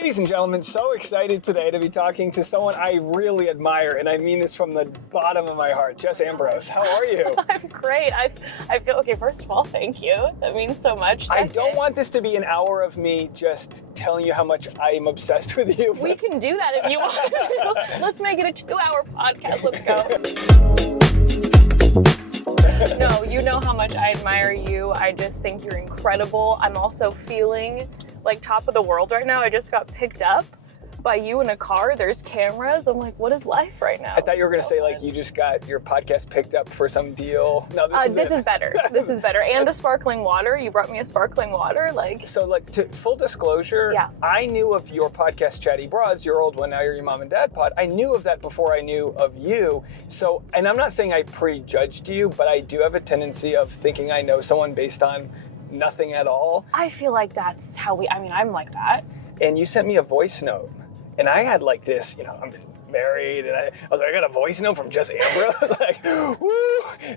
Ladies and gentlemen, so excited today to be talking to someone I really admire, and I mean this from the bottom of my heart. Jess Ambrose, how are you? I'm great. I feel, okay, first of all, thank you. That means so much. I don't want this to be an hour of me just telling you how much I am obsessed with you. We can do that if you want to. Let's make it a 2-hour podcast. Let's go. No, you know how much I admire you. I just think you're incredible. I'm also feeling like top of the world right now. I just got picked up by you in a car. There's cameras. I'm like, what is life right now? I thought you were going to say like you just got your podcast picked up for some deal. No, this is better. This is better. And a sparkling water. You brought me a sparkling water. So to full disclosure, yeah. I knew of your podcast, Chatty Broads, your old one, now you're your mom and dad pod. I knew of that before I knew of you. So, and I'm not saying I prejudged you, but I do have a tendency of thinking I know someone based on nothing at all. I feel like that's how I'm like that. And you sent me a voice note. And I had like this, I'm married, and I was like, I got a voice note from Jess Ambrose. Like, woo!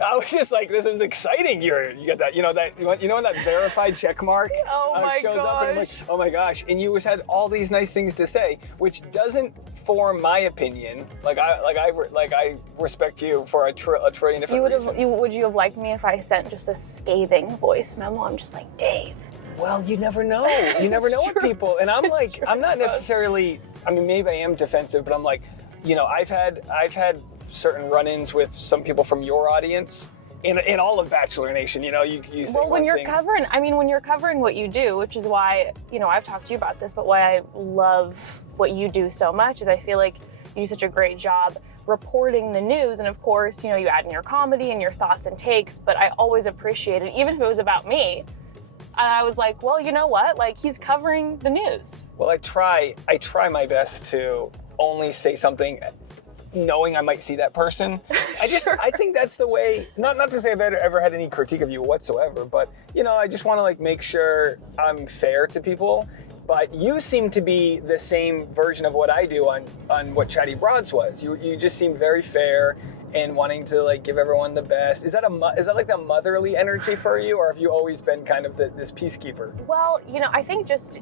I was just like, this is exciting. You got that, when that verified check mark shows up, and I'm like, oh my gosh! And you had all these nice things to say, which doesn't form my opinion. I respect you for a trillion different reasons. Would you have liked me if I sent just a scathing voice memo? I'm just like, Dave. Well, you never know. You never know with people. And I'm like, I'm not necessarily, maybe I am defensive, but I'm like, I've had certain run-ins with some people from your audience in all of Bachelor Nation. You say when you're covering what you do, which is why, I've talked to you about this, but why I love what you do so much is I feel like you do such a great job reporting the news. And of course, you add in your comedy and your thoughts and takes, but I always appreciate it, even if it was about me. I was like, well, you know what? Like, he's covering the news. Well, I try my best to only say something knowing I might see that person. I think that's the way, not to say I've ever had any critique of you whatsoever, but, I just want to make sure I'm fair to people. But you seem to be the same version of what I do on what Chatty Broads was. You just seem very fair and wanting to give everyone the best. Is that like the motherly energy for you, or have you always been kind of this peacekeeper? Well, I think just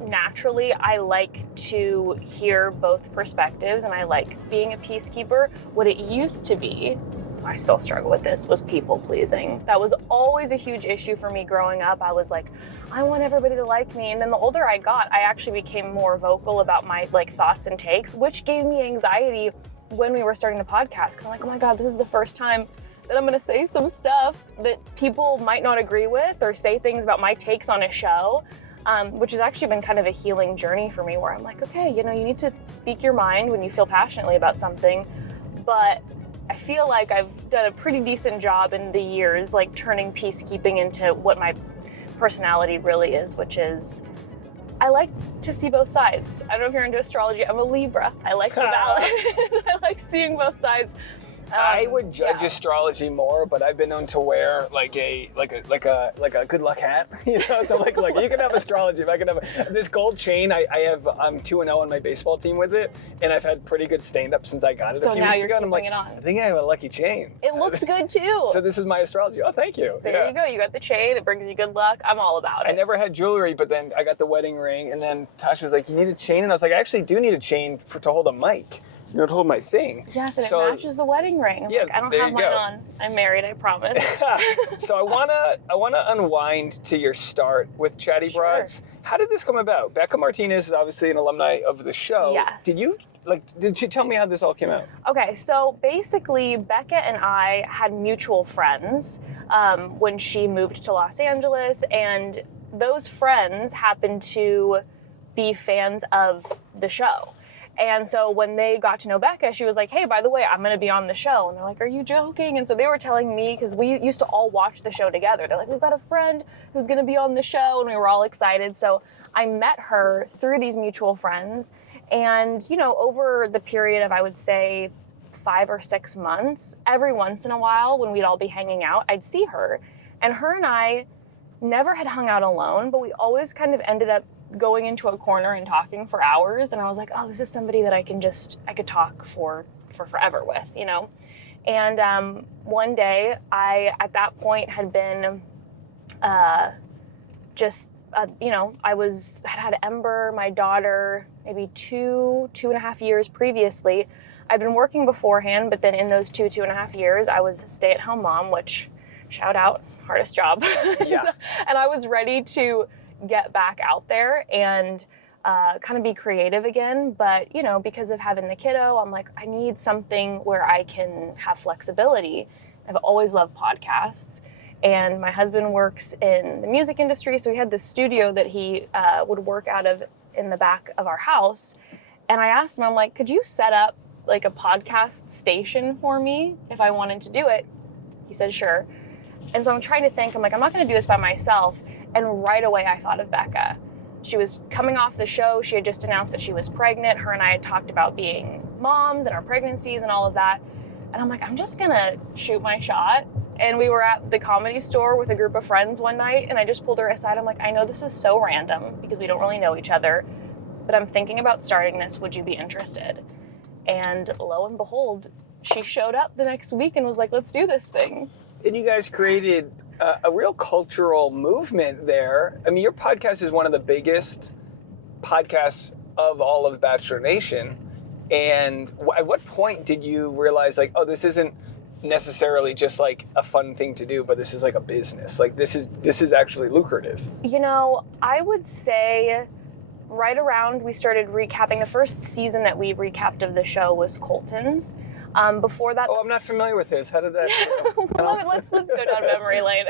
naturally I like to hear both perspectives, and I like being a peacekeeper. What it used to be, I still struggle with this, was people pleasing. That was always a huge issue for me growing up. I was like, I want everybody to like me. And then the older I got, I actually became more vocal about my thoughts and takes, which gave me anxiety when we were starting the podcast, because I'm like, oh my God, this is the first time that I'm gonna say some stuff that people might not agree with, or say things about my takes on a show, which has actually been kind of a healing journey for me, where I'm like, okay, you need to speak your mind when you feel passionately about something. But I feel like I've done a pretty decent job in the years, turning peacekeeping into what my personality really is, which is, I like to see both sides. I don't know if you're into astrology. I'm a Libra. I like the balance. I like seeing both sides. I would judge astrology more, but I've been known to wear like a good luck hat. So you can have astrology. If I can have this gold chain, I'm 2-0 on my baseball team with it, and I've had pretty good stand-up since I got it a few weeks ago. And I'm like, I think I have a lucky chain. It looks good too. So this is my astrology. Oh, thank you. There you go. You got the chain. It brings you good luck. I'm all about it. I never had jewelry, but then I got the wedding ring, and then Tasha was like, "You need a chain," and I was like, "I actually do need a chain to hold a mic." To hold my thing. Yes, and it matches the wedding ring. I don't have mine on. I'm married, I promise. So I wanna unwind to your start with Chatty Broads. How did this come about? Becca Martinez is obviously an alumni of the show. Yes. Did you tell me how this all came out? Okay, so basically Becca and I had mutual friends when she moved to Los Angeles, and those friends happened to be fans of the show. And so when they got to know Becca, she was like, hey, by the way, I'm going to be on the show. And they're like, are you joking? And so they were telling me, because we used to all watch the show together. They're like, we've got a friend who's going to be on the show. And we were all excited. So I met her through these mutual friends. And, over the period of, I would say, 5 or 6 months, every once in a while when we'd all be hanging out, I'd see her. And her and I never had hung out alone, but we always kind of ended up going into a corner and talking for hours. And I was like, oh, this is somebody that I could talk for forever with, And one day I, at that point, had been just I had Ember, my daughter, maybe 2.5 years previously. I'd been working beforehand, but then in those 2.5 years, I was a stay-at-home mom, which, shout out, hardest job. Yeah. And I was ready to get back out there and kind of be creative again. But, because of having the kiddo, I'm like, I need something where I can have flexibility. I've always loved podcasts. And my husband works in the music industry, so he had this studio that he would work out of in the back of our house. And I asked him, I'm like, could you set up like a podcast station for me if I wanted to do it? He said, sure. And so I'm trying to think, I'm like, I'm not going to do this by myself. And right away I thought of Becca. She was coming off the show. She had just announced that she was pregnant. Her and I had talked about being moms and our pregnancies and all of that. And I'm like, I'm just going to shoot my shot. And we were at the Comedy Store with a group of friends one night, and I just pulled her aside. I'm like, I know this is so random because we don't really know each other, but I'm thinking about starting this. Would you be interested? And lo and behold, she showed up the next week and was like, let's do this thing. And you guys created a real cultural movement there. I mean, your podcast is one of the biggest podcasts of all of Bachelor Nation. And at what point did you realize, like, oh, this isn't necessarily just like a fun thing to do, but this is like a business? Like, this is actually lucrative. I would say right around we started recapping. The first season that we recapped of the show was Colton's. Before that, I'm not familiar with this. How did that? Let's go down memory lane.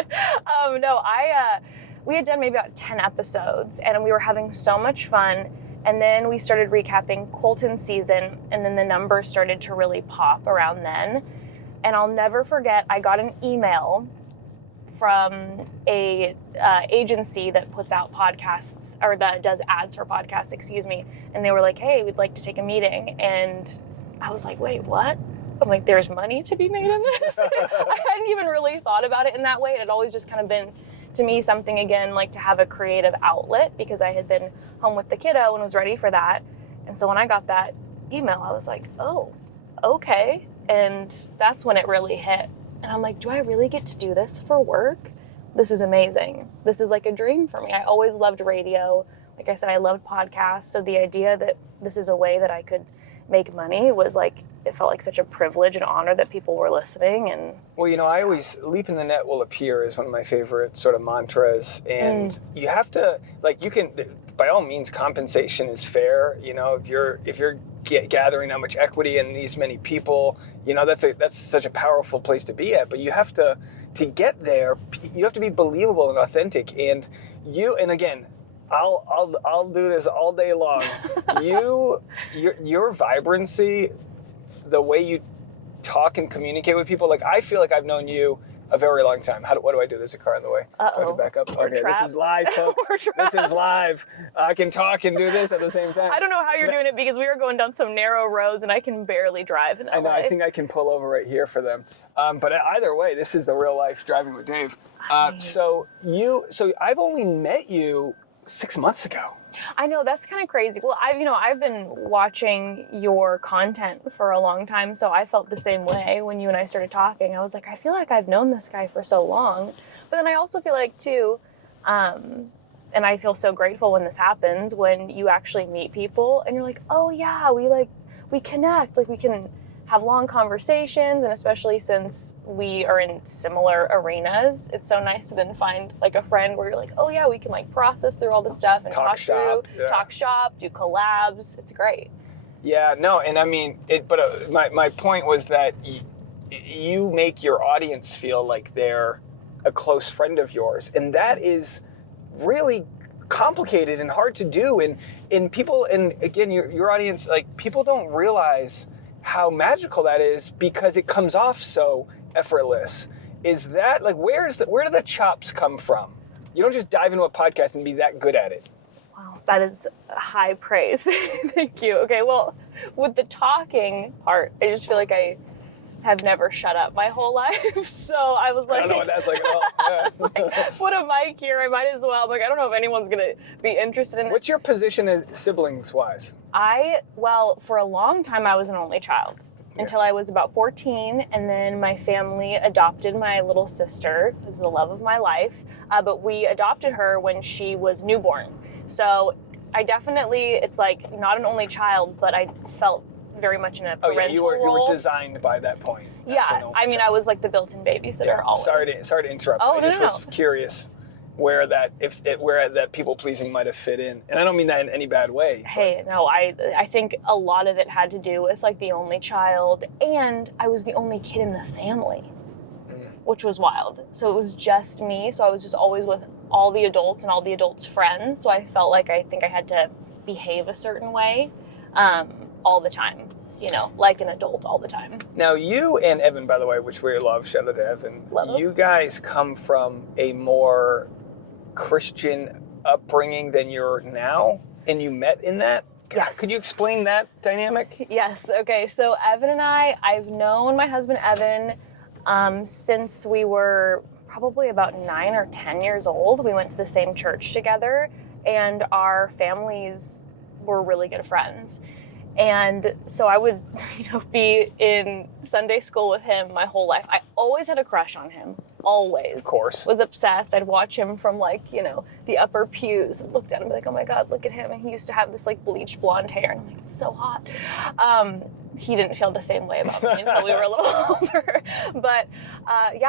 We had done maybe about 10 episodes, and we were having so much fun. And then we started recapping Colton's season, and then the numbers started to really pop around then. And I'll never forget, I got an email from a agency that puts out podcasts, or that does ads for podcasts, and they were like, hey, we'd like to take a meeting. And I was like, wait, what? I'm like, there's money to be made in this? I hadn't even really thought about it in that way. It had always just kind of been, to me, something, again, like to have a creative outlet, because I had been home with the kiddo and was ready for that. And so when I got that email, I was like, oh, okay. And that's when it really hit. And I'm like, do I really get to do this for work? This is amazing. This is like a dream for me. I always loved radio. Like I said, I loved podcasts. So the idea that this is a way that I could make money was like, it felt like such a privilege and honor that people were listening. And well, I always, leap in the net will appear is one of my favorite sort of mantras. And you have to, like, you can, by all means, compensation is fair. If you're gathering that much equity in these many people, that's such a powerful place to be at. But you have to get there, you have to be believable and authentic. And again, I'll do this all day long. Your vibrancy, the way you talk and communicate with people, like, I feel like I've known you a very long time. What do I do? There's a car in the way. Do I have to back up? We're okay, trapped. This is live, folks. This is live. I can talk and do this at the same time. I don't know how you're doing it, because we were going down some narrow roads and I can barely drive in LA. I know. I think I can pull over right here for them. But either way, this is the real life driving with Dave. So I've only met you 6 months ago. I know, that's kind of crazy. Well, I've been watching your content for a long time, so I felt the same way when you and I started talking. I was like, I feel like I've known this guy for so long. But then I also feel like, too, and I feel so grateful when this happens, when you actually meet people and you're like, oh yeah, we connect, like we can have long conversations, and especially since we are in similar arenas, it's so nice to then find like a friend where you're like, oh yeah, we can like process through all this stuff and talk shop, do collabs. It's great. Yeah, no, and I mean, but my point was that you make your audience feel like they're a close friend of yours, and that is really complicated and hard to do. And people, and again, your audience, like, people don't realize how magical that is, because it comes off so effortless. Is that, like, where do the chops come from? You don't just dive into a podcast and be that good at it. Wow, that is high praise. Thank you. Okay, well, with the talking part, I just feel like I have never shut up my whole life. So I was like, I don't know what that's like at all. Yeah. It's like, put a mic here, I might as well. I'm like, I don't know if anyone's going to be interested in this. What's your position as siblings-wise? Well, for a long time, I was an only child. until I was about 14, and then my family adopted my little sister, who's the love of my life, but we adopted her when she was newborn. So I definitely, it's like not an only child, but I felt very much in a parental role. You were designed by that point. Yeah, I mean, I was like the built-in babysitter always. Sorry to interrupt. Oh, I just was curious where that people pleasing might have fit in, and I don't mean that in any bad way. Hey, no, I think a lot of it had to do with like the only child, and I was the only kid in the family, which was wild. So it was just me. So I was just always with all the adults and all the adults' friends. So I felt like I had to behave a certain way, all the time. You know, like an adult all the time. Now, you and Evan, by the way, which we love, shout out to Evan, you guys come from a more Christian upbringing than you're now, and you met in that? Yes. Could you explain that dynamic? Yes. Okay. So Evan and I've known my husband Evan since we were probably about 9 or 10 years old. We went to the same church together, and our families were really good friends. And so I would, be in Sunday school with him my whole life. I always had a crush on him. Always. Of course. Was obsessed. I'd watch him from the upper pews and looked at him and be like, oh my God, look at him. And he used to have this like bleached blonde hair. And I'm like, it's so hot. He didn't feel the same way about me until we were a little older. But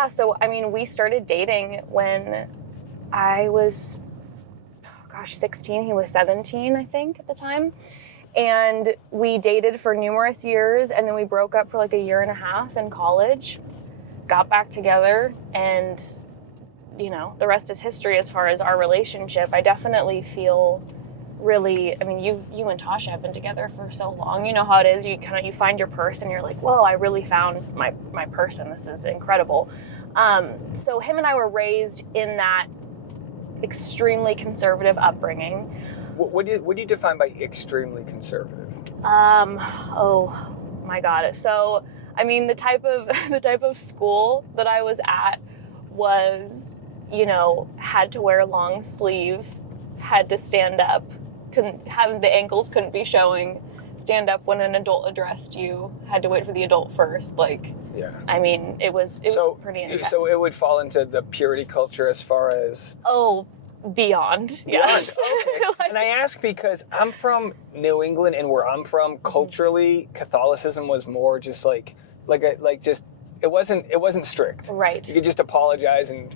so I mean, we started dating when I was, 16. He was 17, I think, at the time. And we dated for numerous years, and then we broke up for like a year and a half in college, got back together, and, the rest is history as far as our relationship. I definitely feel really, I mean, you and Tasha have been together for so long. You know how it is. You find your person, you're like, whoa, I really found my person. This is incredible. So him and I were raised in that extremely conservative upbringing. What do you define by extremely conservative? Oh my God. So, I mean, the type of school that I was at was, had to wear a long sleeve, had to stand up, the ankles couldn't be showing, stand up when an adult addressed you, had to wait for the adult first. Like, yeah. I mean, it was pretty intense. So it would fall into the purity culture as far as... Oh, Beyond. Yes. Okay. And I ask because I'm from New England, and where I'm from, culturally, Catholicism was more just it wasn't strict. Right. You could just apologize and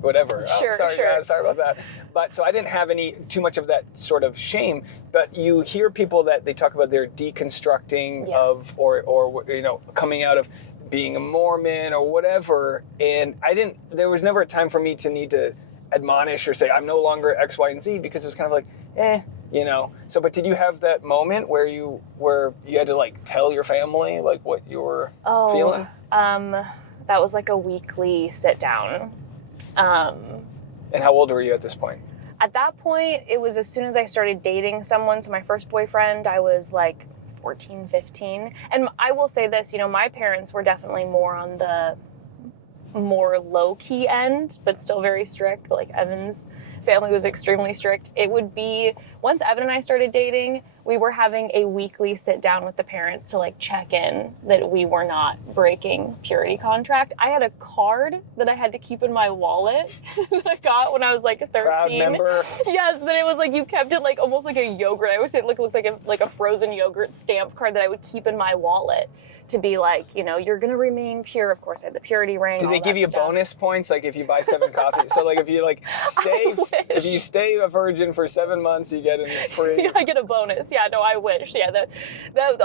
whatever. Sure. Sorry about that. But so I didn't have too much of that sort of shame. But you hear people that they talk about their deconstructing of or coming out of being a Mormon or whatever, and there was never a time for me to need to admonish or say I'm no longer X, Y, and Z, because it was kind of like, So, but did you have that moment where you had to like tell your family like what you were feeling? That was like a weekly sit down. And how old were you at this point? At that point, it was as soon as I started dating someone. So my first boyfriend, I was like 14, 15. And I will say this, my parents were definitely more on the more low-key end, but still very strict. Like Evan's family was extremely strict. It would be, once Evan and I started dating, we were having a weekly sit down with the parents to like check in that we were not breaking purity contract. I had a card that I had to keep in my wallet that I got when I was like 13. Proud member. Yes, that it was like you kept it like almost like a yogurt. I always say it looked like a frozen yogurt stamp card that I would keep in my wallet. To be like, you're going to remain pure. Of course, I had the purity ring. Do they give you bonus points? Like if you buy 7 coffees? So like if you stay a virgin for 7 months, you get a free. Yeah, I get a bonus. Yeah, no, I wish. Yeah, there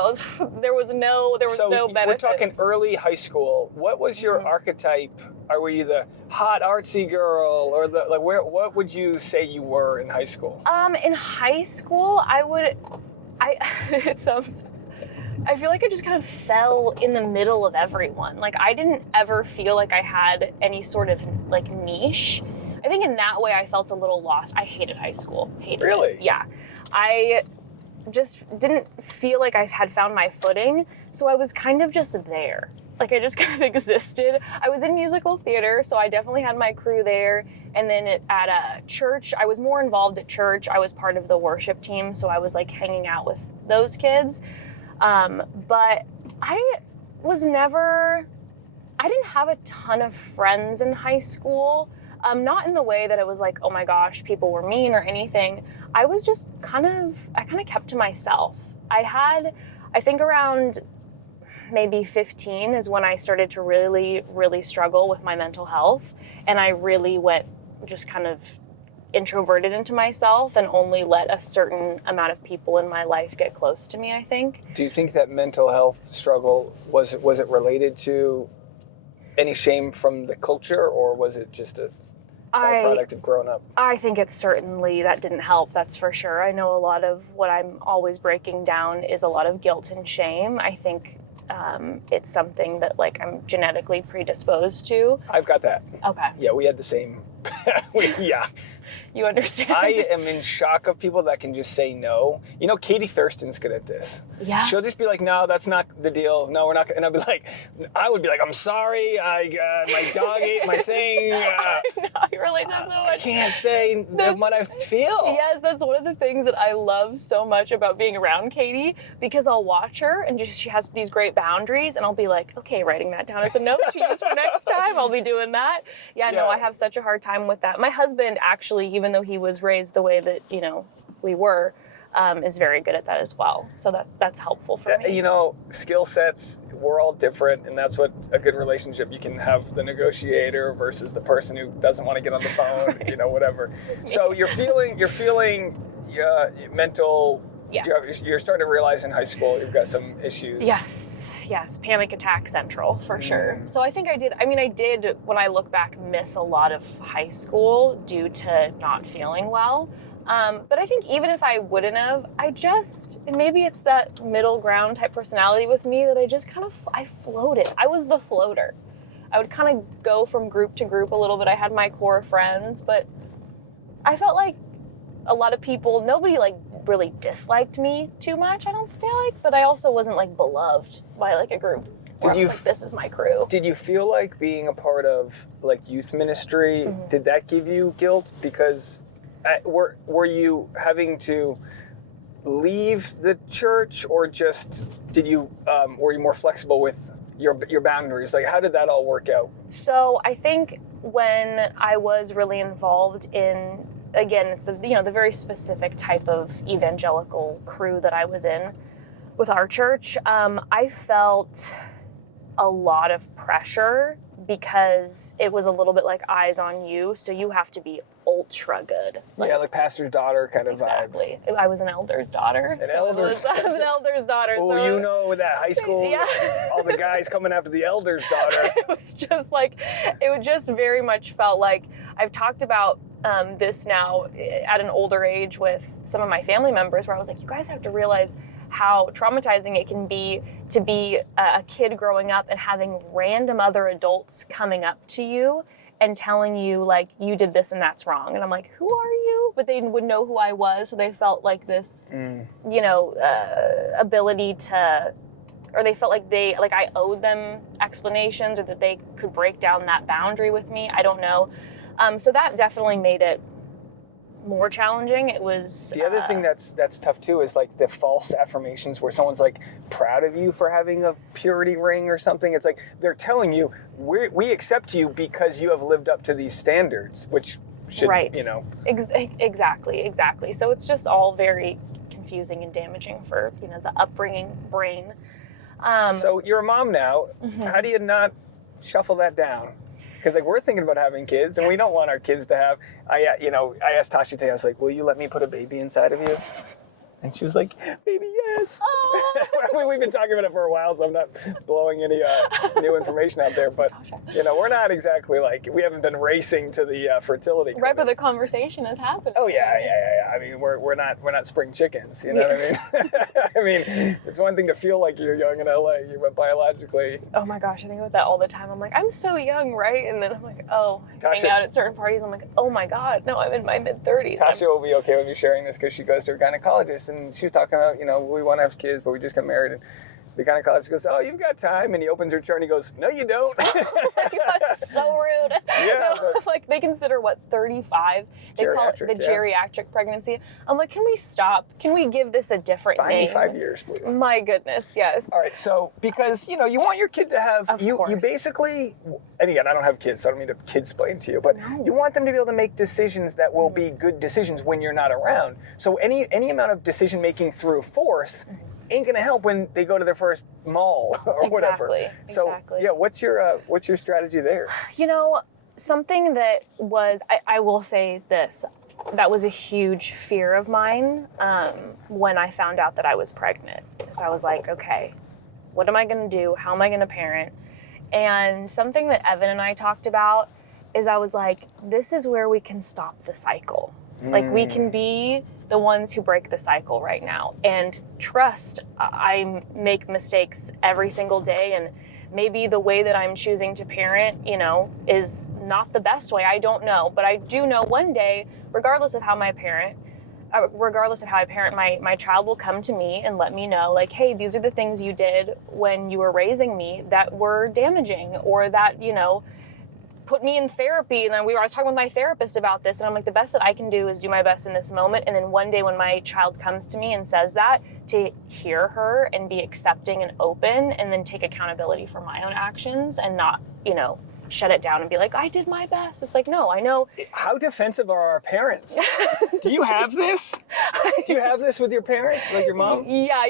was no benefit. We're talking early high school. What was your archetype? Or were you the hot artsy girl, or what would you say you were in high school? In high school, it sounds. I feel like I just kind of fell in the middle of everyone. Like I didn't ever feel like I had any sort of like niche. I think in that way I felt a little lost. I hated high school. Really? It. Yeah. I just didn't feel like I had found my footing. So I was kind of just there. Like I just kind of existed. I was in musical theater, so I definitely had my crew there. And then at a church, I was more involved at church. I was part of the worship team, so I was like hanging out with those kids. But I didn't have a ton of friends in high school. Not in the way that it was like, oh my gosh, people were mean or anything. I was just I kind of kept to myself. I think around maybe 15 is when I started to really, really struggle with my mental health. And I really went just kind of introverted into myself and only let a certain amount of people in my life get close to me, I think. Do you think that mental health struggle, was it related to any shame from the culture, or was it just a side product of growing up? I think it's certainly, that didn't help, that's for sure. I know a lot of what I'm always breaking down is a lot of guilt and shame. I think it's something that like I'm genetically predisposed to. I've got that. Okay. Yeah, we had the same. Yeah. You understand? I am in shock of people that can just say no. You know, Katie Thurston's good at this. Yeah. She'll just be like, no, that's not the deal. No, we're not. And I would be like, I'm sorry. My dog ate my thing. I know, you relate to that so much. I can't say what I feel. Yes, that's one of the things that I love so much about being around Katie, because I'll watch her and she has these great boundaries, and I'll be like, okay, writing that down as a note to use for next time. I'll be doing that. Yeah, no, I have such a hard time with that. My husband actually, even though he was raised the way that, you know, we were, is very good at that as well. So that's helpful for me. You know, skill sets, we're all different, and that's what a good relationship, you can have the negotiator versus the person who doesn't want to get on the phone, right. You know, whatever. So you're feeling mental, yeah. You're starting to realize in high school you've got some issues. Yes, panic attack central for sure. So I think I did, when I look back, miss a lot of high school due to not feeling well. But I think even if I wouldn't have, and maybe it's that middle ground type personality with me that I floated. I was the floater. I would kind of go from group to group a little bit. I had my core friends, but I felt like a lot of people, nobody like really disliked me too much, I don't feel like, but I also wasn't like beloved by like a group where I was like, this is my crew. Did you feel like being a part of like youth ministry, mm-hmm. did that give you guilt? Because were you having to leave the church, or just were you more flexible with your boundaries? Like, how did that all work out? So I think when I was really involved in, again, it's the very specific type of evangelical crew that I was in with our church, I felt a lot of pressure because it was a little bit like eyes on you, so you have to be ultra good. Like pastor's daughter kind of exactly. Vibe. I was an elder's daughter. I was an elder's daughter. Oh, so, you know, with that high school, yeah. All the guys coming after the elder's daughter. It just very much felt like, I've talked about this now at an older age with some of my family members, where I was like, you guys have to realize how traumatizing it can be to be a kid growing up and having random other adults coming up to you and telling you like, you did this and that's wrong. And I'm like, who are you? But they would know who I was. So they felt like this, ability to, or they felt like I owed them explanations, or that they could break down that boundary with me. I don't know. So that definitely made it more challenging. It was the other thing that's tough too is like the false affirmations where someone's like proud of you for having a purity ring or something. It's like they're telling you we accept you because you have lived up to these standards, which should, right. Exactly. So it's just all very confusing and damaging for the upbringing brain. So you're a mom now. Mm-hmm. How do you not shuffle that down? Because like we're thinking about having kids, and we don't want our kids to have. I asked Tasha today. I was like, "Will you let me put a baby inside of you?" And she was like, "Baby, yes." We've been talking about it for a while, so I'm not blowing any new information out there. But we're not exactly like, we haven't been racing to the fertility clinic. Right, but the conversation is happening. Oh yeah. I mean, we're not spring chickens. You know what I mean? I mean, it's one thing to feel like you're young in LA, but biologically. Oh my gosh, I think about that all the time. I'm like, I'm so young, right? And then I'm like, hanging out at certain parties, I'm like, oh my God, no, I'm in my mid-30s. Tasha will be okay with me sharing this because she goes to her gynecologist, and she was talking about, we want to have kids, but we just got married. And The gynecologist goes, "Oh, you've got time," and he opens her chart and he goes, "No, you don't." That's so rude. Yeah, No, like they consider what 35. They call it the geriatric pregnancy. I'm like, can we stop? Can we give this a different name? 5 years, please. My goodness, yes. All right, so because you want your kid to have you basically, and again, I don't have kids, so I don't mean to kid-splain to you, but you want them to be able to make decisions that will be good decisions when you're not around. So any amount of decision making through force ain't gonna help when they go to their first mall or whatever. So yeah, what's your strategy there? Something that was, I will say this, that was a huge fear of mine when I found out that I was pregnant. So I was like, okay, what am I gonna do? How am I gonna parent? And something that Evan and I talked about is I was like, this is where we can stop the cycle. Like we can be the ones who break the cycle right now, and trust I make mistakes every single day, and maybe the way that I'm choosing to parent, is not the best way. I don't know, but I do know one day, regardless of how I parent, my child will come to me and let me know, like, hey, these are the things you did when you were raising me that were damaging, or that, put me in therapy. And then I was talking with my therapist about this, and I'm like, the best that I can do is do my best in this moment. And then one day when my child comes to me and says that, to hear her and be accepting and open, and then take accountability for my own actions and not, shut it down and be like, I did my best. It's like, no, I know. How defensive are our parents? Do you have this? Do you have this with your parents, like your mom? Yeah,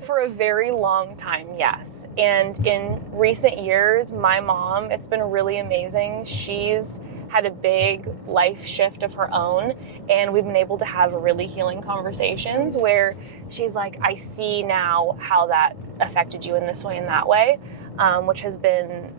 for a very long time, yes. And in recent years, my mom, it's been really amazing. She's had a big life shift of her own, and we've been able to have really healing conversations where she's like, I see now how that affected you in this way and that way, which has been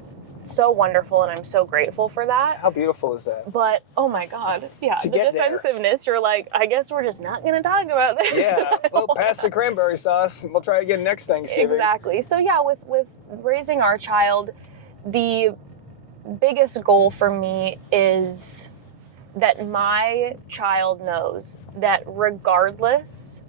so wonderful, and I'm so grateful for that. How beautiful is that? But oh my God, yeah, the defensiveness. You're like, I guess we're just not going to talk about this. Yeah, well, pass the cranberry sauce. We'll try again next Thanksgiving. Exactly. So yeah, with raising our child, the biggest goal for me is that my child knows that regardless,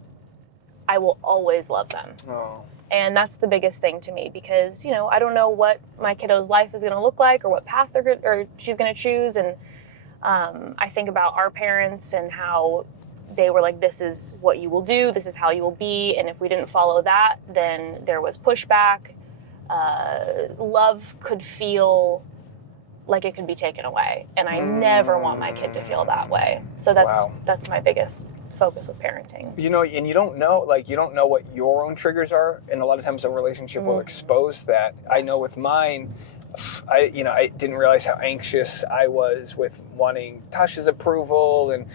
I will always love them. Oh. And that's the biggest thing to me, because, I don't know what my kiddo's life is going to look like, or what path she's going to choose. And I think about our parents and how they were like, this is what you will do, this is how you will be. And if we didn't follow that, then there was pushback. Love could feel like it could be taken away. And I never want my kid to feel that way. So that's my biggest focus with parenting. And you don't know what your own triggers are, and a lot of times a relationship will expose that. Yes. I know with mine, I didn't realize how anxious I was with wanting Tasha's approval, and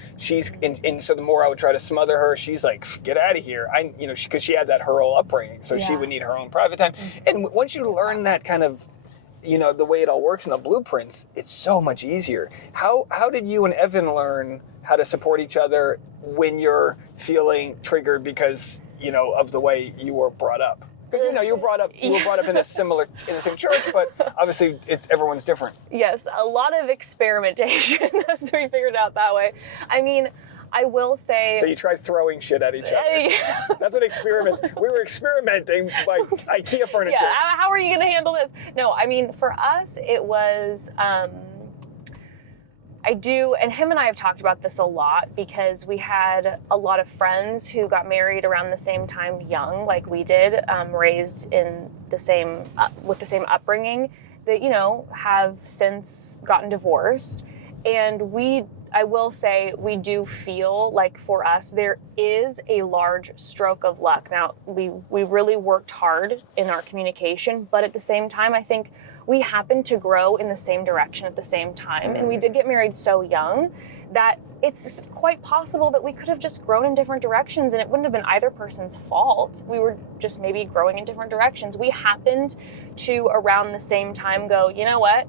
so the more I would try to smother her, she's like, get out of here. Because she had that her whole upbringing, so she would need her own private time. And once you learn that kind of, the way it all works in the blueprints, it's so much easier. How did you and Evan learn how to support each other when you're feeling triggered because, of the way you were brought up? You were brought up in the same church, but obviously everyone's different. Yes, a lot of experimentation. That's what we figured out that way. I mean, I will say... So you tried throwing shit at each other. That's what we were experimenting by IKEA furniture. Yeah, how are you going to handle this? No, I mean, for us, it was... and him and I have talked about this a lot, because we had a lot of friends who got married around the same time, young, like we did, raised in the same, with the same upbringing, that, have since gotten divorced. And I will say, we do feel like for us, there is a large stroke of luck. Now, we really worked hard in our communication, but at the same time, I think we happened to grow in the same direction at the same time. And we did get married so young that it's quite possible that we could have just grown in different directions, and it wouldn't have been either person's fault. We were just maybe growing in different directions. We happened to, around the same time, go, you know what?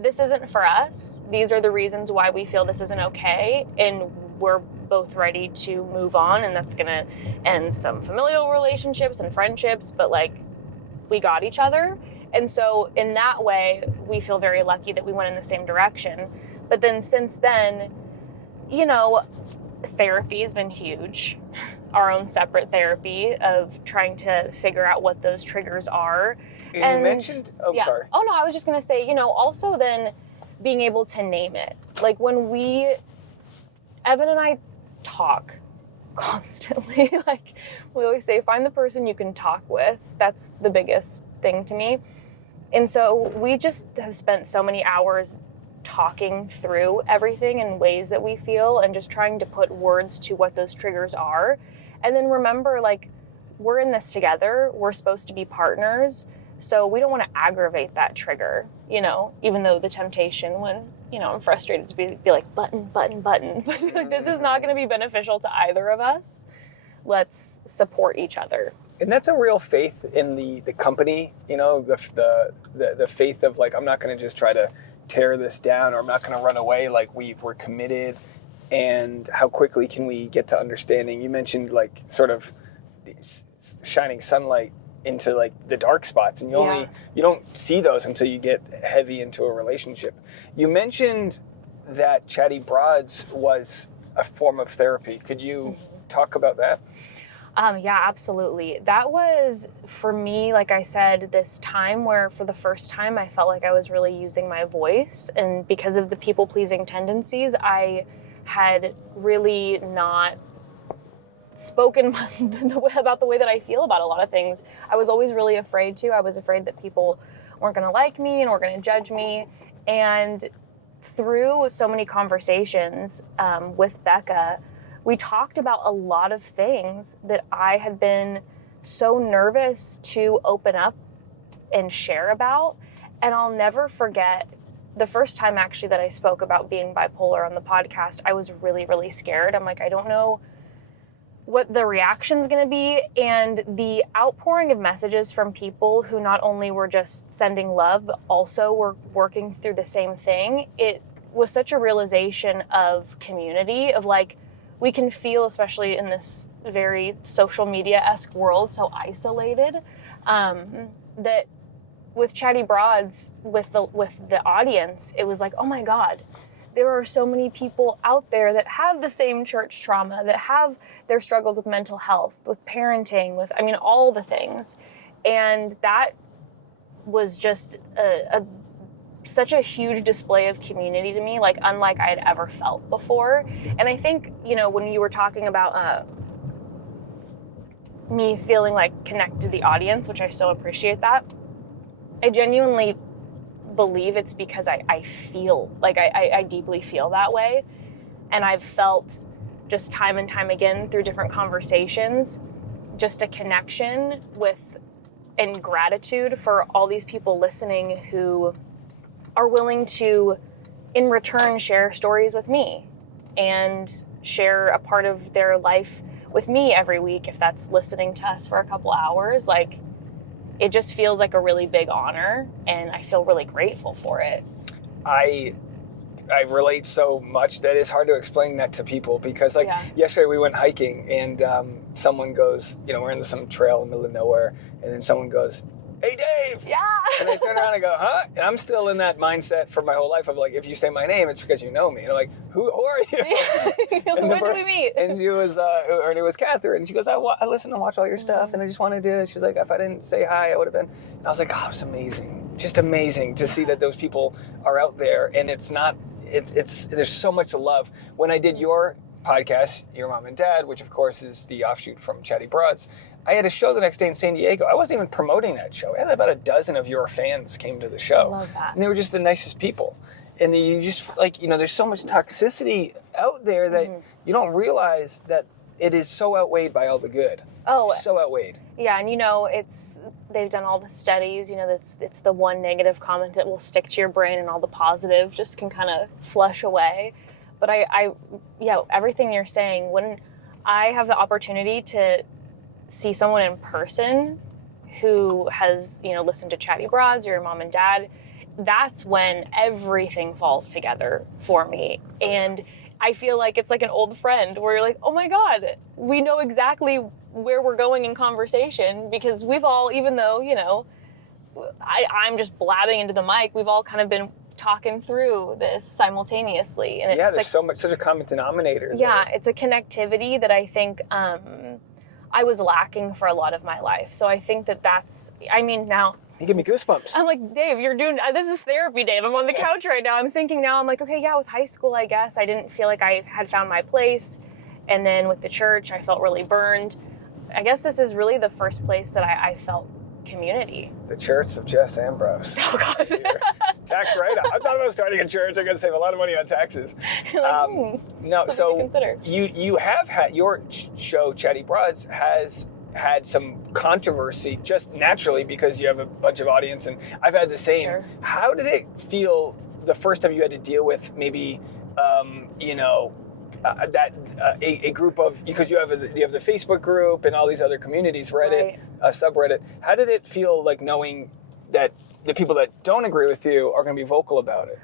This isn't for us. These are the reasons why we feel this isn't okay. And we're both ready to move on. And that's going to end some familial relationships and friendships. But we got each other. And so in that way, we feel very lucky that we went in the same direction. But then since then, therapy has been huge. our own separate therapy of trying to figure out what those triggers are. And you mentioned, sorry. Oh no, I was just going to say, also then being able to name it. Like when Evan and I talk constantly, like we always say, find the person you can talk with. That's the biggest thing to me. And so we just have spent so many hours talking through everything in ways that we feel and just trying to put words to what those triggers are. And then remember, like, we're in this together. We're supposed to be partners. So we don't want to aggravate that trigger, even though the temptation when, I'm frustrated to be like, button. But like, this is not going to be beneficial to either of us. Let's support each other. And that's a real faith in the company, the faith of like, I'm not going to just try to tear this down, or I'm not going to run away. Like we're committed. And how quickly can we get to understanding? You mentioned like sort of shining sunlight into like the dark spots, and you don't see those until you get heavy into a relationship. You mentioned that Chatty Broads was a form of therapy. Could you talk about that? Yeah, absolutely. That was, for me, like I said, this time where for the first time I felt like I was really using my voice. And because of the people-pleasing tendencies, I had really not spoken about the way that I feel about a lot of things. I was always really afraid to. I was afraid that people weren't going to like me and were going to judge me. And through so many conversations with Becca, we talked about a lot of things that I had been so nervous to open up and share about. And I'll never forget the first time actually that I spoke about being bipolar on the podcast. I was really, really scared. I'm like, I don't know what the reaction's going to be. And the outpouring of messages from people who not only were just sending love, but also were working through the same thing. It was such a realization of community, of like, we can feel, especially in this very social media-esque world, so isolated, that with Chatty Broads, with the audience, it was like, oh my God, there are so many people out there that have the same church trauma, that have their struggles with mental health, with parenting, all the things. And that was just such a huge display of community to me, like unlike I had ever felt before. And I think, when you were talking about me feeling like connected to the audience, which I so appreciate that, I genuinely believe it's because I feel, like I deeply feel that way. And I've felt just time and time again through different conversations, just a connection with and gratitude for all these people listening who are willing to, in return, share stories with me and share a part of their life with me every week, if that's listening to us for a couple hours. Like, it just feels like a really big honor, and I feel really grateful for it. I relate so much that it's hard to explain that to people, because yesterday we went hiking and someone goes, we're in some trail in the middle of nowhere, and then someone goes, "Hey, Dave!" Yeah. And I turn around and go, "Huh?" And I'm still in that mindset for my whole life of like, if you say my name, it's because you know me. And I'm like, who are you? When did we meet? And she was, her name was Catherine. And she goes, I listen and watch all your stuff, and I just wanted to. She was like, if I didn't say hi, I would have been. And I was like, oh, it's amazing. Just amazing to see that those people are out there. And it's not, there's so much love. When I did your podcast, Your Mom and Dad, which of course is the offshoot from Chatty Broads, I had a show the next day in San Diego. I wasn't even promoting that show. I had about a dozen of your fans came to the show. I love that. And they were just the nicest people. And you just there's so much toxicity out there that you don't realize that it is so outweighed by all the good. Oh, so outweighed. Yeah, and they've done all the studies. It's the one negative comment that will stick to your brain, and all the positive just can kind of flush away. But everything you're saying, when I have the opportunity to see someone in person who has, listened to Chatty Broads or Your Mom and Dad, that's when everything falls together for me. And I feel like it's like an old friend where you're like, oh my God, we know exactly where we're going in conversation, because we've all, even though, I'm just blabbing into the mic, we've all kind of been talking through this simultaneously. And yeah, it's there's like, such a common denominator. Yeah, it's a connectivity that I think I was lacking for a lot of my life. So I think that's, I mean, now... You give me goosebumps. I'm like, Dave, you're doing, this is therapy, Dave. I'm on the couch right now. I'm thinking now, I'm like, okay, yeah, with high school, I guess I didn't feel like I had found my place. And then with the church, I felt really burned. I guess this is really the first place that I felt community. The Church of Jess Ambrose. Oh, God. Tax write-off. I thought about starting a church. I'm going to save a lot of money on taxes. Like, No, so to consider. you have had, your show, Chatty Broads, has had some controversy just naturally because you have a bunch of audience, and I've had the same. Sure. How did it feel the first time you had to deal with maybe, a group of, because you have the Facebook group and all these other communities, Reddit, Right. subreddit. How did it feel like knowing that the people that don't agree with you are going to be vocal about it?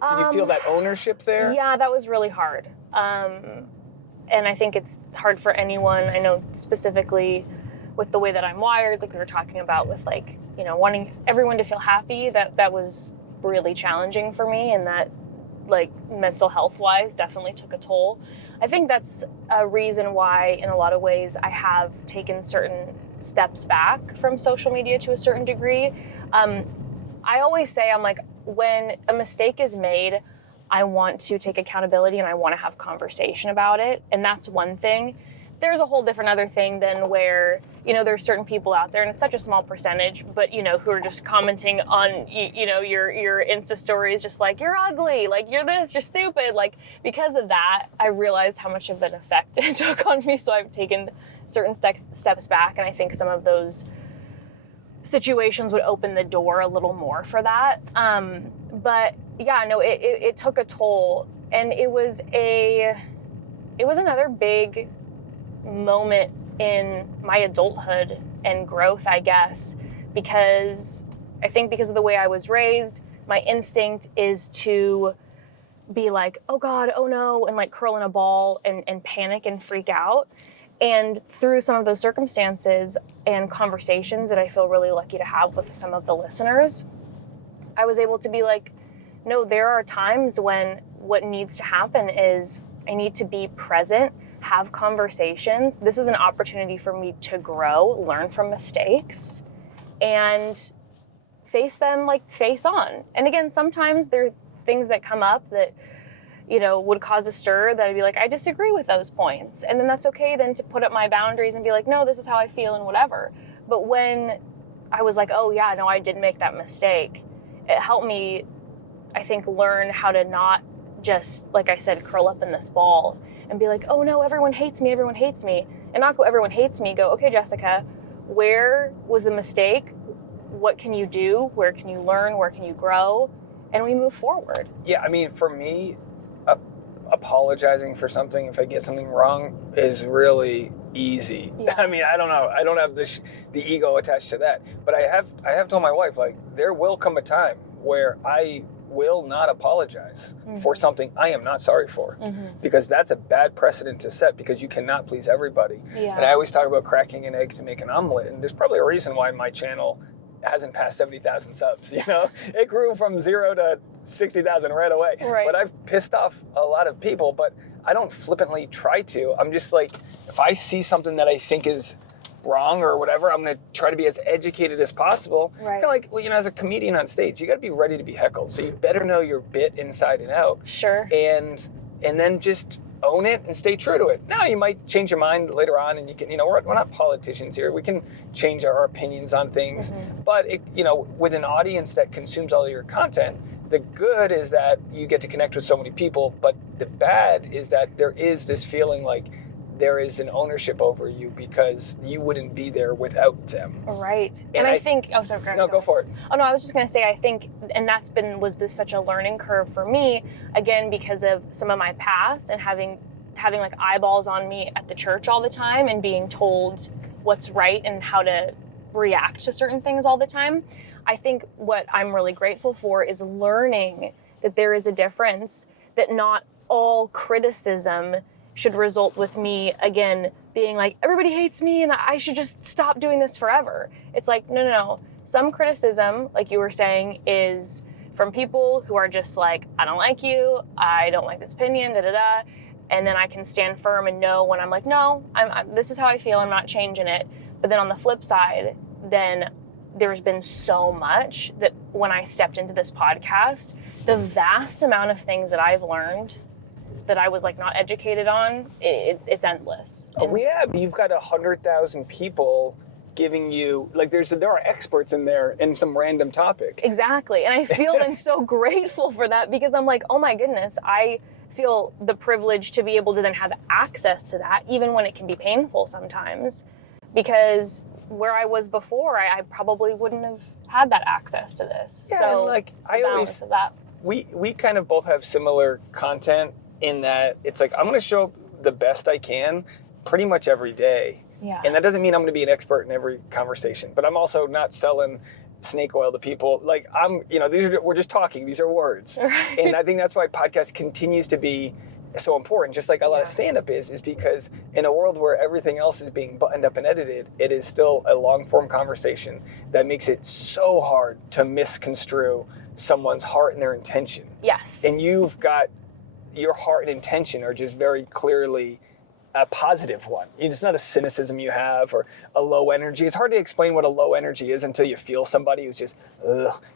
Did you feel that ownership there? Yeah, that was really hard. And I think it's hard for anyone. I know specifically with the way that I'm wired, like we were talking about with like, wanting everyone to feel happy, that was really challenging for me, and that like mental health wise definitely took a toll. I think that's a reason why in a lot of ways I have taken certain steps back from social media to a certain degree. I always say, I'm like, when a mistake is made, I want to take accountability and I want to have conversation about it. And that's one thing. There's a whole different other thing than where, there's certain people out there, and it's such a small percentage, but, who are just commenting on, your Insta stories, just like, you're ugly, like, you're this, you're stupid. Like, because of that, I realized how much of an effect it took on me. So I've taken certain steps back. And I think some of those situations would open the door a little more for that. But yeah, no, it took a toll, and it was another big moment in my adulthood and growth, I guess, because I think because of the way I was raised, my instinct is to be like, oh God, oh no, and like curl in a ball and panic and freak out. And through some of those circumstances and conversations that I feel really lucky to have with some of the listeners, I was able to be like, no, there are times when what needs to happen is I need to be present, have conversations. This is an opportunity for me to grow, learn from mistakes, and face them like face on. And again, sometimes there are things that come up that, would cause a stir that I'd be like, I disagree with those points. And then that's okay then to put up my boundaries and be like, no, this is how I feel and whatever. But when I was like, oh yeah, no, I did make that mistake, it helped me, I think, learn how to not just, like I said, curl up in this ball and be like, oh no, everyone hates me. And not go, everyone hates me. Go, okay, Jessica, where was the mistake? What can you do? Where can you learn? Where can you grow? And we move forward. Yeah, I mean, for me, apologizing for something if I get something wrong is really easy. Yeah. I mean, I don't know. I don't have the ego attached to that. But I have told my wife, like, there will come a time where I will not apologize for something I am not sorry for, because that's a bad precedent to set, because you cannot please everybody. Yeah. And I always talk about cracking an egg to make an omelet, and there's probably a reason why my channel hasn't passed 70,000 subs. It grew from 0 to 60,000 right away. Right. But I've pissed off a lot of people, but I don't flippantly try to. I'm just like, if I see something that I think is wrong or whatever, I'm going to try to be as educated as possible. Right. Kind of like, as a comedian on stage, you got to be ready to be heckled. So you better know your bit inside and out. Sure. And then just own it and stay true to it. Now you might change your mind later on, and you can, we're not politicians here. We can change our opinions on things. But with an audience that consumes all of your content, the good is that you get to connect with so many people, but the bad is that there is this feeling like there is an ownership over you because you wouldn't be there without them. Right. And I think, oh, sorry. No, go for it. Oh no, I was just going to say, I think, and was this such a learning curve for me, again, because of some of my past and having like eyeballs on me at the church all the time and being told what's right and how to react to certain things all the time. I think what I'm really grateful for is learning that there is a difference, that not all criticism should result with me, again, being like, everybody hates me and I should just stop doing this forever. It's like, no. Some criticism, like you were saying, is from people who are just like, I don't like you, I don't like this opinion, da-da-da. And then I can stand firm and know when I'm like, no, this is how I feel, I'm not changing it. But then on the flip side, then there's been so much that when I stepped into this podcast, the vast amount of things that I've learned that I was like not educated on, it's endless. Oh, yeah, but you've got 100,000 people giving you, like there are experts in there in some random topic. Exactly. And I feel then so grateful for that, because I'm like, oh my goodness, I feel the privilege to be able to then have access to that, even when it can be painful sometimes, because where I was before, I probably wouldn't have had that access to this. Yeah, so and like I always, of that. we kind of both have similar content in that it's like I'm going to show up the best I can pretty much every day. Yeah. And that doesn't mean I'm going to be an expert in every conversation, but I'm also not selling snake oil to people. Like we're just talking, these are words. Right. And I think that's why podcast continues to be so important, just like a lot of stand-up is because in a world where everything else is being buttoned up and edited, it is still a long-form conversation that makes it so hard to misconstrue someone's heart and their intention. Yes. And you've got your heart and intention are just very clearly a positive one. It's not a cynicism you have or a low energy. It's hard to explain what a low energy is until you feel somebody who's just,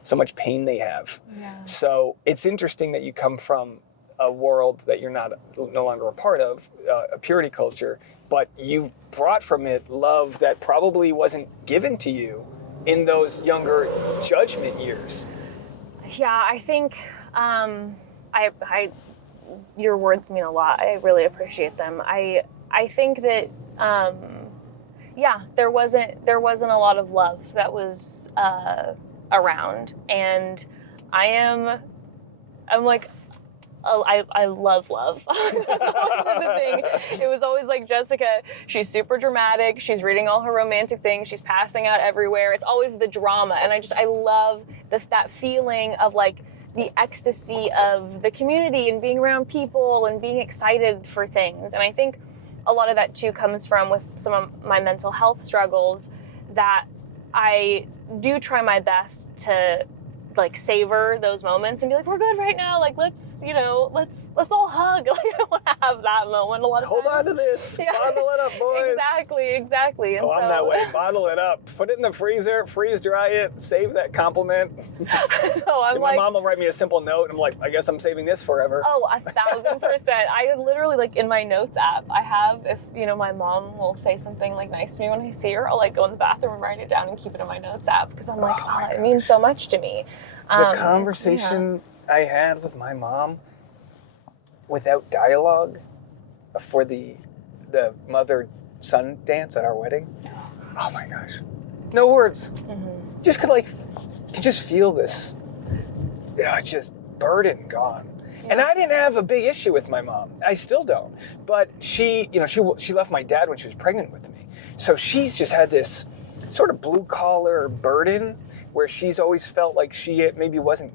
so much pain they have. Yeah. So it's interesting that you come from a world that you're no longer a part of, a purity culture, but you've brought from it love that probably wasn't given to you in those younger judgment years. Yeah, I think your words mean a lot. I really appreciate them. I think that there wasn't a lot of love that was around, and I'm like, I love love. That's always been the thing. It was always like, Jessica, she's super dramatic. She's reading all her romantic things. She's passing out everywhere. It's always the drama. And I love that feeling of like the ecstasy of the community and being around people and being excited for things. And I think a lot of that too comes from with some of my mental health struggles, that I do try my best to like savor those moments and be like, we're good right now. Like, let's all hug. Like, I want to have that moment a lot of times. Hold on to this. Yeah. Bottle it up, boys. Exactly. And I'm that way. Bottle it up. Put it in the freezer. Freeze dry it. Save that compliment. No, my mom will write me a simple note. And I'm like, I guess I'm saving this forever. Oh, 1,000%. I literally, like, in my notes app, I have, if, my mom will say something, like, nice to me when I see her, I'll, like, go in the bathroom and write it down and keep it in my notes app, because I'm like, it means so much to me. The conversation I had with my mom without dialogue for the mother-son dance at our wedding. Oh my gosh. No words. Mm-hmm. Just could just feel this just burden gone. Yeah. And I didn't have a big issue with my mom. I still don't. But she left my dad when she was pregnant with me. So she's just had this sort of blue-collar burden where she's always felt like she maybe wasn't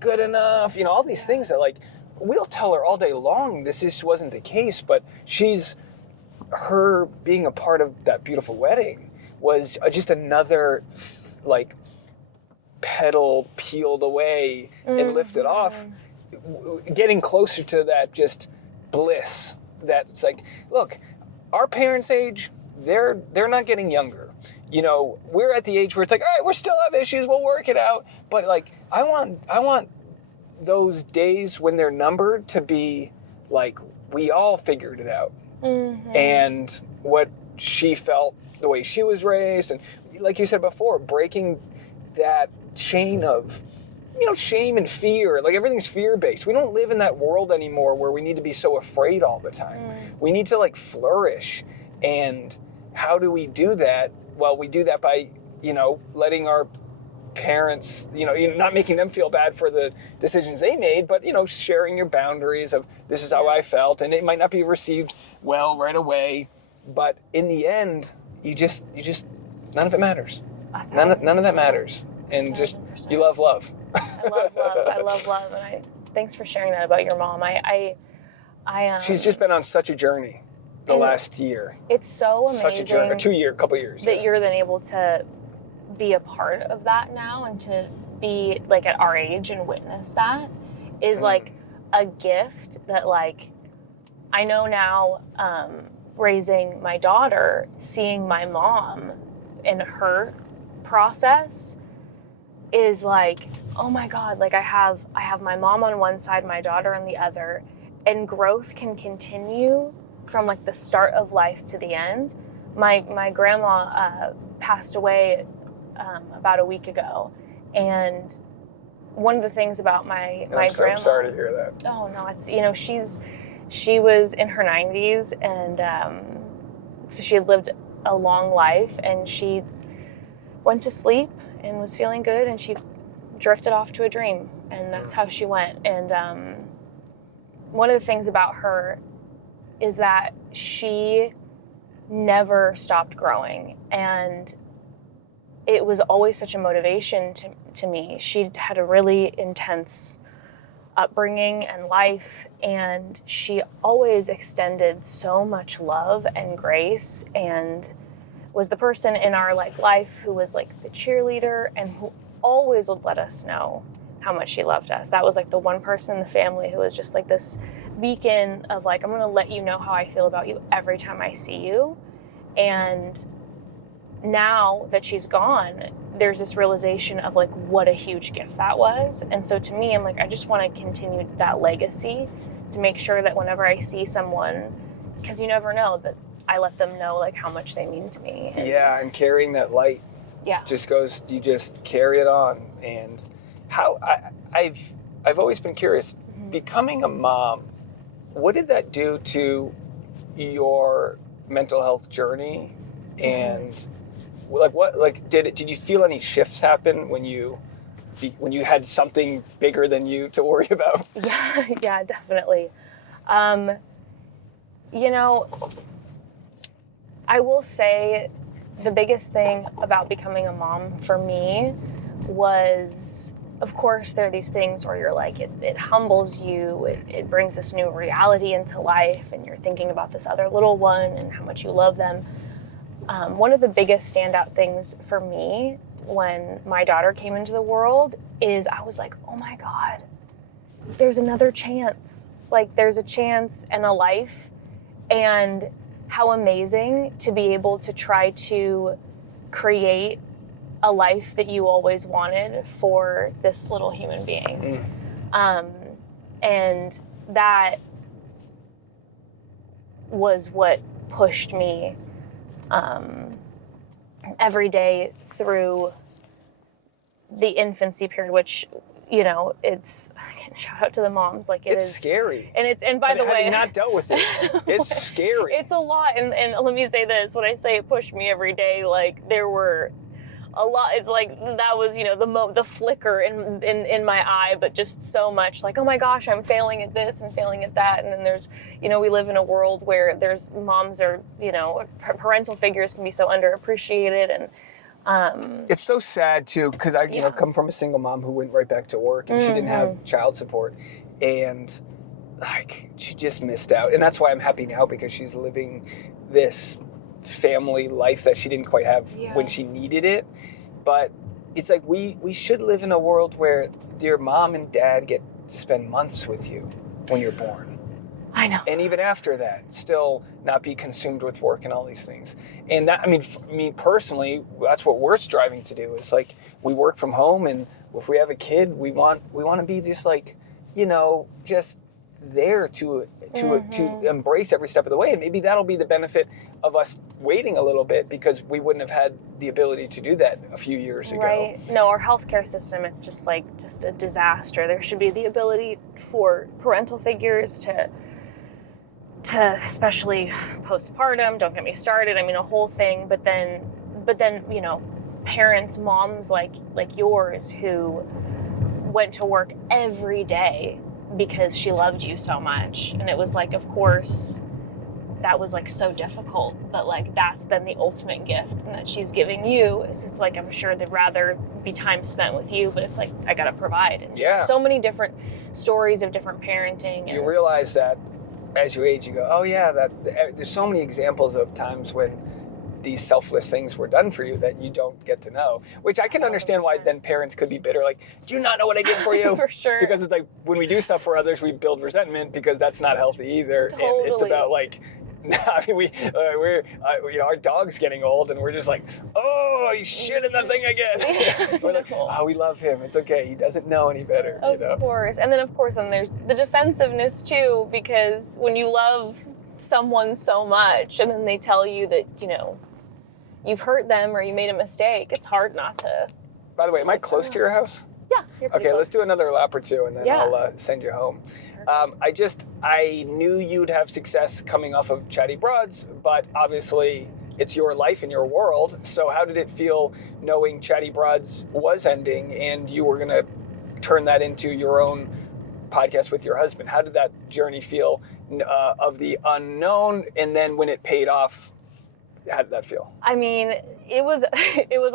good enough, all these things that, like, we'll tell her all day long this just wasn't the case, but her being a part of that beautiful wedding was just another, like, pedal peeled away and lifted off, getting closer to that just bliss that it's like, look, our parents' age, they're not getting younger. We're at the age where it's like, all right, we still have issues, we'll work it out. But like, I want those days when they're numbered to be like, we all figured it out. Mm-hmm. And what she felt, the way she was raised, and like you said before, breaking that chain of, shame and fear. Like, everything's fear-based. We don't live in that world anymore where we need to be so afraid all the time. We need to, like, flourish. And how do we do that? Well, we do that by, letting our parents, not making them feel bad for the decisions they made, but, sharing your boundaries of, this is how I felt, and it might not be received well right away, but in the end, you just, none of it matters. None of that matters. And 100%. Just, you love love. I love love. And thanks for sharing that about your mom. She's just been on such a journey. The last year. It's so amazing. Such a journey, couple years. That you're then able to be a part of that now and to be like at our age and witness that is like a gift that like I know now, raising my daughter, seeing my mom in her process is like, oh my God, like I have my mom on one side, my daughter on the other, and growth can continue from like the start of life to the end. My grandma passed away about a week ago, and one of the things about my grandma. I'm sorry to hear that. Oh no, it's she was in her 90s, and so she had lived a long life, and she went to sleep and was feeling good, and she drifted off to a dream, and that's how she went. And one of the things about her is that she never stopped growing, and it was always such a motivation to me. She had a really intense upbringing and life, and she always extended so much love and grace, and was the person in our like life who was like the cheerleader and who always would let us know how much she loved us. That was like the one person in the family who was just like this beacon of like, I'm going to let you know how I feel about you every time I see you. And now that she's gone, there's this realization of like what a huge gift that was. And so to me, I'm like, I just want to continue that legacy to make sure that whenever I see someone, because you never know, that I let them know like how much they mean to me. And carrying that light just goes, you just carry it on. And how I've always been curious, becoming a mom, what did that do to your mental health journey? And did you feel any shifts happen when you had something bigger than you to worry about? Yeah, definitely. I will say the biggest thing about becoming a mom for me was, of course, there are these things where you're like, it humbles you, it brings this new reality into life, and you're thinking about this other little one and how much you love them. One of the biggest standout things for me when my daughter came into the world is I was like, oh my God, there's another chance. Like there's a chance and a life, and how amazing to be able to try to create a life that you always wanted for this little human being. And that was what pushed me every day through the infancy period, which, it's, again, shout out to the moms, like it's scary. And by the way, having not dealt with it, it's scary. It's a lot. And let me say this, when I say it pushed me every day, like there were a lot, it's like that was, the flicker in my eye, but just so much like, oh my gosh, I'm failing at this and failing at that. And then there's, we live in a world where there's moms are, parental figures can be so underappreciated. And it's so sad too, because I come from a single mom who went right back to work, and she didn't have child support, and like she just missed out. And that's why I'm happy now, because she's living this family life that she didn't quite have when she needed it. But it's like we should live in a world where your mom and dad get to spend months with you when you're born. I know. And even after that, still not be consumed with work and all these things. And that, for me personally, that's what we're striving to do, is like we work from home, and if we have a kid, we want to be just like, just there to embrace every step of the way. And maybe that'll be the benefit of us waiting a little bit, because we wouldn't have had the ability to do that a few years ago. Right. No, our healthcare system, it's just a disaster. There should be the ability for parental figures to especially postpartum, don't get me started, a whole thing, but then, parents, moms like yours, who went to work every day because she loved you so much. And it was like, of course, that was like so difficult, but like that's then the ultimate gift, and that she's giving you is, it's like, I'm sure they'd rather be time spent with you, but it's like, I gotta provide. And just so many different stories of different parenting. And you realize that as you age, you go, oh yeah, that there's so many examples of times when these selfless things were done for you that you don't get to know, which I can understand why then parents could be bitter, like, do you not know what I did for you? For sure. Because it's like, when we do stuff for others, we build resentment, because that's not healthy either. Totally. And it's about like, I mean, we're our dog's getting old, and we're just like, oh, he's shitting that thing again. We're like, oh, we love him. It's okay. He doesn't know any better. Of course. And then, of course, then there's the defensiveness, too, because when you love someone so much, and then they tell you that, you've hurt them or you made a mistake, it's hard not to. By the way, am I close to your house? Yeah, you're pretty Okay, close. let's do another lap or two, and then I'll send you home. I knew you'd have success coming off of Chatty Broads, but obviously it's your life and your world. So how did it feel knowing Chatty Broads was ending and you were going to turn that into your own podcast with your husband? How did that journey feel of the unknown? And then when it paid off, how did that feel? I mean, it was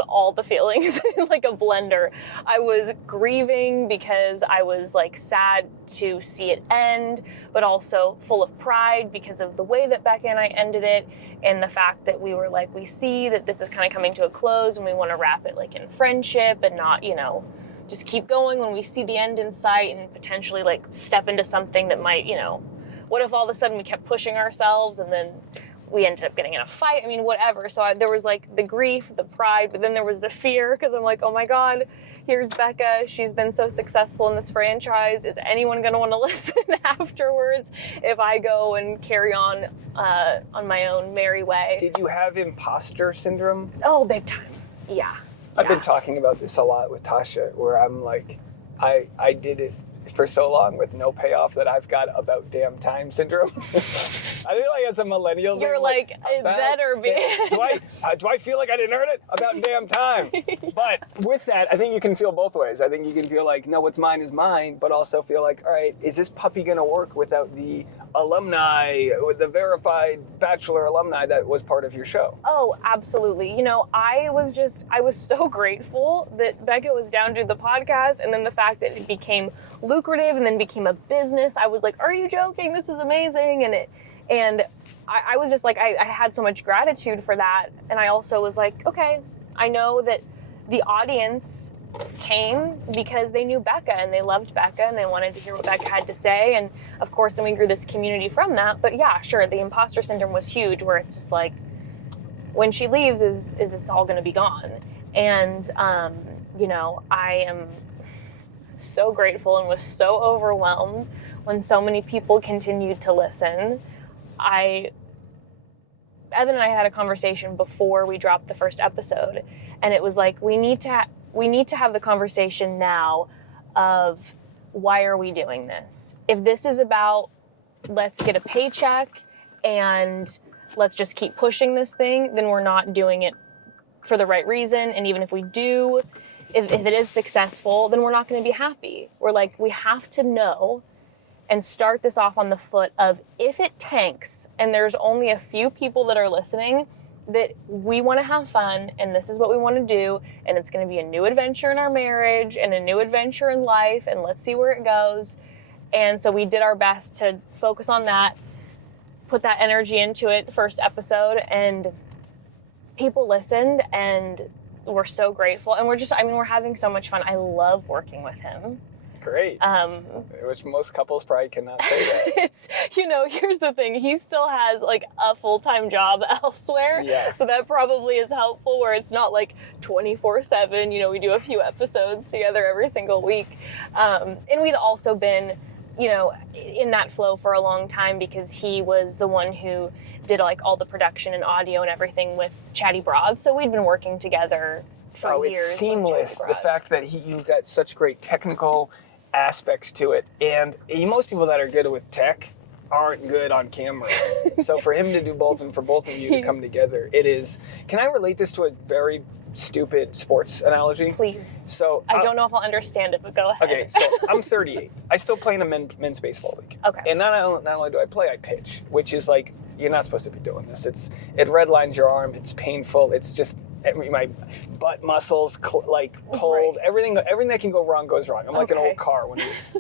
all the feelings, like a blender. I was grieving because I was like sad to see it end, but also full of pride because of the way that Becca and I ended it, and the fact that we were like, we see that this is kind of coming to a close, and we want to wrap it like in friendship and not, just keep going when we see the end in sight, and potentially like step into something that might, what if all of a sudden we kept pushing ourselves and then we ended up getting in a fight? I mean, whatever. So there was like the grief, the pride, but then there was the fear, because I'm like, oh my God, here's Becca. She's been so successful in this franchise. Is anyone going to want to listen afterwards if I go and carry on my own merry way? Did you have imposter syndrome? Oh, big time. Yeah. I've been talking about this a lot with Tasha, where I'm like, I did it for so long with no payoff that I've got about damn time syndrome. I feel like as a millennial, you're like, it better be. Do I feel like I didn't earn it? About damn time. But with that, I think you can feel both ways. I think you can feel like, no, what's mine is mine, but also feel like, all right, is this puppy going to work without the alumni, with the verified Bachelor alumni that was part of your show? Oh, absolutely. I was so grateful that Becca was down to the podcast, and then the fact that it became lucrative and then became a business. I was like, are you joking? This is amazing. And I was just like, I had so much gratitude for that. And I also was like, okay, I know that the audience came because they knew Becca and they loved Becca and they wanted to hear what Becca had to say. And of course, then we grew this community from that. But yeah, sure, the imposter syndrome was huge, where it's just like, when she leaves, is this all going to be gone? And, I am so grateful and was so overwhelmed when so many people continued to listen. Evan and I had a conversation before we dropped the first episode, and it was like, we need to have the conversation now of, why are we doing this? If this is about, let's get a paycheck and let's just keep pushing this thing, then we're not doing it for the right reason. And even if we do, if it is successful, then we're not going to be happy. We're like, we have to know and start this off on the foot of, if it tanks and there's only a few people that are listening, that we want to have fun and this is what we want to do, and it's going to be a new adventure in our marriage and a new adventure in life, and let's see where it goes. And so we did our best to focus on that, put that energy into it first episode, and people listened and we're so grateful. And we're having so much fun. I love working with him. Great. Which most couples probably cannot say that. It's, here's the thing. He still has like a full-time job elsewhere. Yeah. So that probably is helpful, where it's not like 24/7. We do a few episodes together every single week. And we'd also been, in that flow for a long time, because he was the one who did like all the production and audio and everything with Chatty Broads. So we'd been working together for years. It's seamless. The fact that you've got such great technical aspects to it, and most people that are good with tech aren't good on camera. So for him to do both, and for both of you to come together, it is. Can I relate this to a very stupid sports analogy? Please. So I don't know if I'll understand it, but go ahead. Okay, so I'm 38. I still play in a men's baseball league. Okay. And not only do I play, I pitch, which is like, you're not supposed to be doing this. It redlines your arm. It's painful. It's just, my butt muscles pulled. Right. Everything that can go wrong goes wrong. I'm like an Okay. old car.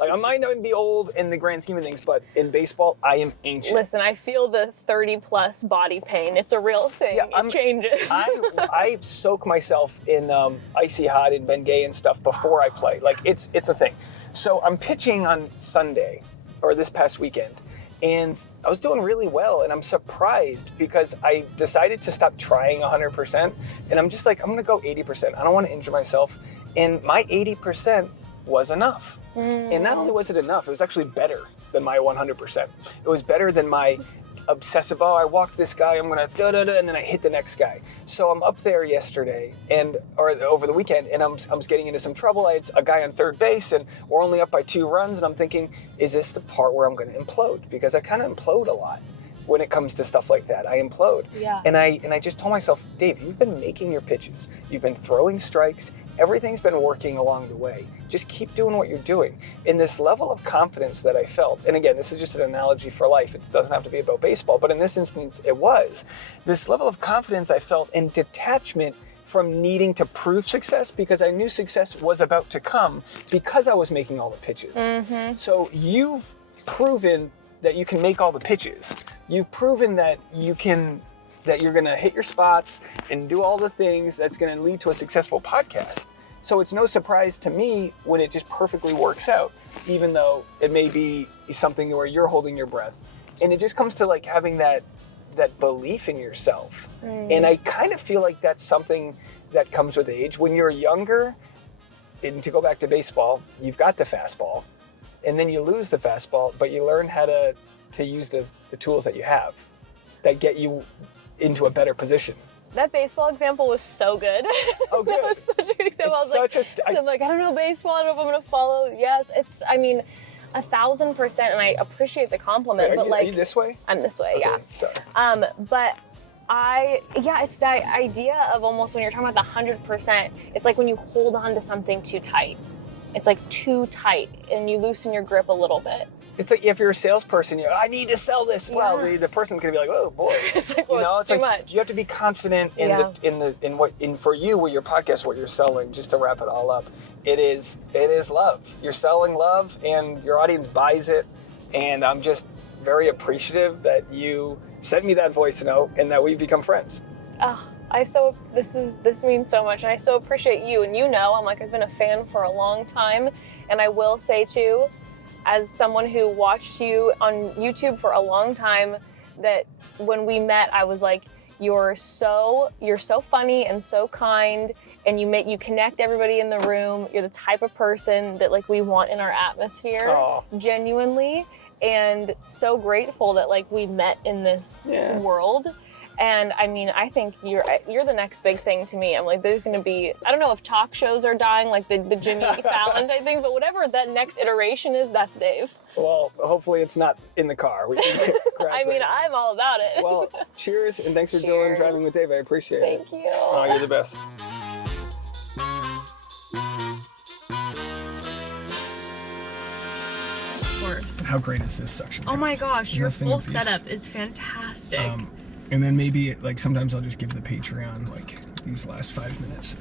I might not be old in the grand scheme of things, but in baseball, I am ancient. Listen, I feel the 30+ body pain. It's a real thing. Yeah, it changes. I soak myself in icy hot and Bengay and stuff before I play. Like it's a thing. So I'm pitching on Sunday or this past weekend, and I was doing really well, and I'm surprised because I decided to stop trying 100%, and I'm just like, I'm gonna go 80%. I don't want to injure myself, and my 80% was enough. And not only was it enough, it was actually better than my 100%. It was better than my obsessive, oh, I walked this guy, I'm gonna da-da-da, and then I hit the next guy. So I'm up there yesterday, or over the weekend, and I was getting into some trouble. I had a guy on third base, and we're only up by 2 runs, and I'm thinking, is this the part where I'm gonna implode? Because I kind of implode a lot when it comes to stuff like that. I implode. Yeah. And I just told myself, Dave, you've been making your pitches. You've been throwing strikes. Everything's been working along the way. Just keep doing what you're doing. And this level of confidence that I felt, and again, this is just an analogy for life. It doesn't have to be about baseball, but in this instance, it was. This level of confidence I felt and detachment from needing to prove success, because I knew success was about to come because I was making all the pitches. Mm-hmm. So you've proven that you can make all the pitches. You've proven that you're gonna hit your spots and do all the things that's gonna lead to a successful podcast. So it's no surprise to me when it just perfectly works out, even though it may be something where you're holding your breath. And it just comes to like having that belief in yourself. And I kind of feel like that's something that comes with age. When you're younger, and to go back to baseball, you've got the fastball, and then you lose the fastball, but you learn how to use the tools that you have that get you into a better position. That baseball example was so good. Oh, good. That was such a good example. It's I was such like, I'm like, I don't know baseball. I don't know if I'm going to follow. Yes, it's, I mean, 1,000%, and I appreciate the compliment. Wait, but are you this way? I'm this way, Okay, yeah. Sorry. But it's that idea of almost when you're talking about the 100%, it's like when you hold on to something too tight. It's like too tight, and you loosen your grip a little bit. It's like if you're a salesperson, you're, I need to sell this. Yeah. Well, the person's gonna be like, oh boy. It's like, well, it's too much. You have to be confident in for you with your podcast, what you're selling. Just to wrap it all up, it is love. You're selling love, and your audience buys it. And I'm just very appreciative that you sent me that voice note and that we've become friends. Oh, this means so much, and I so appreciate you. And I've been a fan for a long time, and I will say too, as someone who watched you on YouTube for a long time, that when we met, I was like, you're so funny and so kind, and you connect everybody in the room. You're the type of person that like we want in our atmosphere. Aww. Genuinely, and so grateful that like we met in this world. And I mean, I think you're the next big thing to me. I'm like, there's going to be, I don't know if talk shows are dying, like the Jimmy Fallon type thing, but whatever that next iteration is, that's Dave. Well, hopefully it's not in the car. We can I mean, I'm all about it. Well, cheers, and thanks for Cheers. driving with Dave. I appreciate it. Thank you. Oh, you're the best. Of course. How great is this suction? Oh my gosh, your Nothing full abused. setup is fantastic. And then maybe like sometimes I'll just give the Patreon like these last 5 minutes.